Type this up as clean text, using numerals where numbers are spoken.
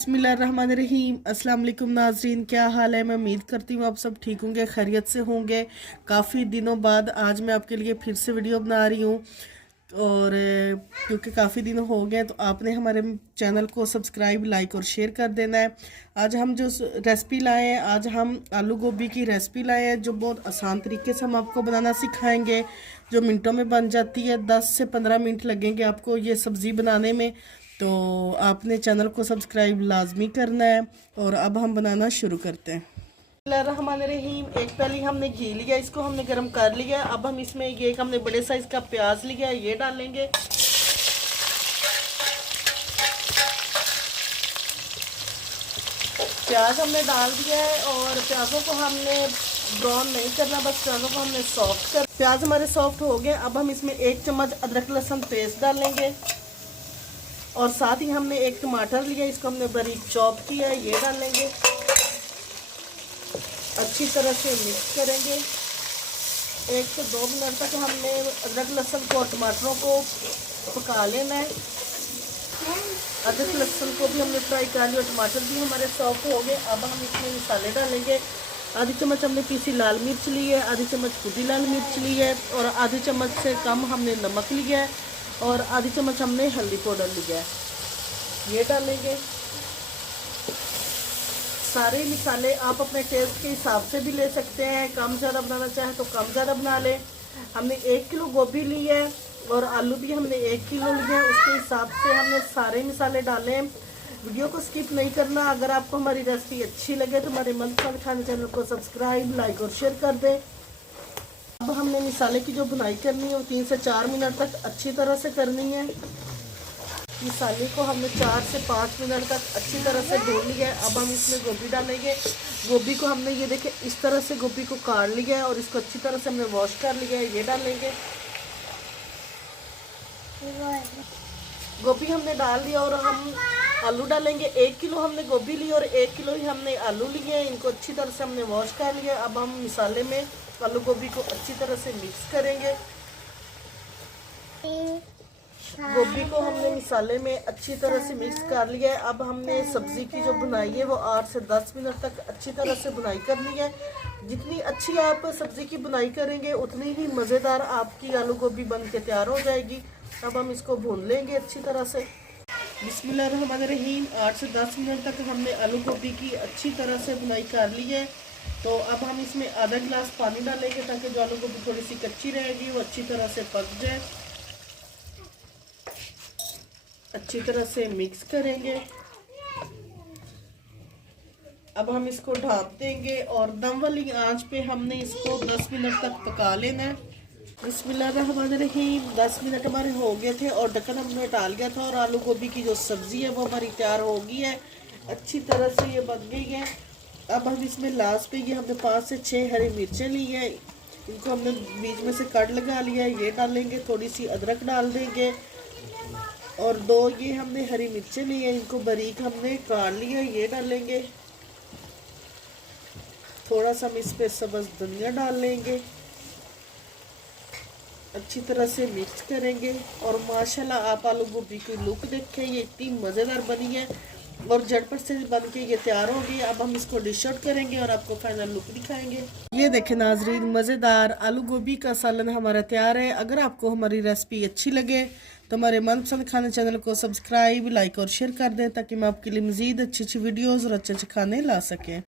बिस्मिल्लाहिर्रहमानिर्रहीम। अस्सलाम वालेकुम नाजरीन, क्या हाल है। मैं उम्मीद करती हूँ आप सब ठीक होंगे, खैरियत से होंगे। काफ़ी दिनों बाद आज मैं आपके लिए फिर से वीडियो बना रही हूँ और क्योंकि काफ़ी दिन हो गए तो आपने हमारे चैनल को सब्सक्राइब, लाइक और शेयर कर देना है। आज हम जो रेसिपी लाए हैं, आज हम आलू गोभी की रेसिपी लाए हैं जो बहुत आसान तरीके से हम आपको बनाना सिखाएंगे, जो मिनटों में बन जाती है। 10 से 15 मिनट लगेंगे आपको ये सब्ज़ी बनाने में। तो आपने चैनल को सब्सक्राइब लाजमी करना है और अब हम बनाना शुरू करते हैं। बिस्मिल्लाहिर्रहमानिर्रहीम। एक पहले हमने घी लिया, इसको हमने गर्म कर लिया। अब हम इसमें ये हमने बड़े साइज का प्याज लिया, ये डालेंगे। प्याज हमने डाल दिया है और प्याजों को हमने ब्राउन नहीं करना, बस प्याजों को हमने सॉफ्ट कर। प्याज हमारे सॉफ्ट हो गए। अब हम इसमें 1 चम्मच अदरक लहसुन पेस्ट डालेंगे और साथ ही हमने 1 टमाटर लिया, इसको हमने बारीक चॉप किया है, ये डालेंगे। अच्छी तरह से मिक्स करेंगे। 1 से 2 मिनट तक हमने अदरक लहसुन को और टमाटरों को पका लेना है। अदरक लहसुन को भी हमने फ्राई कर लिया और टमाटर भी हमारे सॉफ्ट हो गए। अब हम इसमें मसाले डालेंगे। आधी चम्मच हमने पीसी लाल मिर्च ली है, आधी चम्मच कुटी लाल मिर्च ली है और आधी चम्मच से कम हमने नमक लिया है और आधी चम्मच हमने हल्दी पाउडर लिया है, ये डालेंगे। सारे मसाले आप अपने टेस्ट के हिसाब से भी ले सकते हैं, कम ज़्यादा बनाना चाहे तो कम ज़्यादा बना लें। हमने 1 किलो गोभी ली है और आलू भी हमने 1 किलो लिए हैं, उसके हिसाब से हमने सारे मसाले डाले। वीडियो को स्किप नहीं करना। अगर आपको हमारी रेसिपी अच्छी लगे तो हमारे मनपसंद खाने चैनल को सब्सक्राइब, लाइक और शेयर कर दें। अब हमने मसाले की जो बुनाई करनी है वो 3 से 4 मिनट तक अच्छी तरह से करनी है। मसाले को हमने 4 से 5 मिनट तक अच्छी तरह से भून लिया है। अब हम इसमें गोभी डालेंगे। गोभी को हमने ये देखे इस तरह से गोभी को काट लिया है और इसको अच्छी तरह से हमने वॉश कर लिया है, ये डालेंगे। गोभी हमने डाल दिया और हम आलू डालेंगे। 1 किलो हमने गोभी ली और 1 किलो ही हमने आलू लिए हैं, इनको अच्छी तरह से हमने वॉश कर लिया। अब हम मसाले में आलू गोभी को अच्छी तरह से मिक्स करेंगे। गोभी को हमने मसाले में अच्छी तरह से मिक्स कर लिया है। अब हमने सब्ज़ी की जो बुनाई है वो 8 से 10 मिनट तक अच्छी तरह से बुनाई करनी है। जितनी अच्छी आप सब्ज़ी की बुनाई करेंगे उतनी ही मज़ेदार आपकी आलू गोभी बन के तैयार हो जाएगी। अब हम इसको भून लेंगे अच्छी तरह से। बिस्मिल्लाहिर्रहमानिर्रहीम। 8 से 10 मिनट तक हमने आलू गोभी की अच्छी तरह से बुनाई कर ली है। तो अब हम इसमें आधा गिलास पानी डालेंगे ताकि जो आलू गोभी थोड़ी सी कच्ची रहेगी वो अच्छी तरह से पक जाए। अच्छी तरह से मिक्स करेंगे। अब हम इसको ढाँप देंगे और दम वाली आंच पे हमने इसको 10 मिनट तक पका लेना है। बिस्मिल्लाहिर्रहमानिर्रहीम। 10 मिनट हमारे हो गए थे और ढक्कन हमने डाल गया था और आलू गोभी की जो सब्ज़ी है वो हमारी तैयार हो गई है, अच्छी तरह से ये बन गई है। अब हम इसमें लास्ट पे ये हमने 5 से 6 हरी मिर्चें ली है, इनको हमने बीच में से कट लगा लिया है, ये डालेंगे। थोड़ी सी अदरक डाल देंगे और 2 ये हमने हरी मिर्चें ली है, इनको बारीक हमने काट लिया, ये डालेंगे। थोड़ा सा हम इस पे सब्ज़ धनिया डाल लेंगे, अच्छी तरह से मिक्स करेंगे। और माशाल्लाह आप आलू गोभी की लुक देखें, ये इतनी मज़ेदार बनी है और झटपट से बन के ये तैयार हो गई। अब हम इसको डिश आउट करेंगे और आपको फाइनल लुक दिखाएंगे। ये देखें नाजरीन, मज़ेदार आलू गोभी का सालन हमारा तैयार है। अगर आपको हमारी रेसिपी अच्छी लगे तो हमारे मनपसंद खाने चैनल को सब्सक्राइब, लाइक और शेयर कर दें ताकि मैं आपके लिए मज़ीद अच्छी अच्छी वीडियोज़ और अच्छे अच्छे खाने ला सकें।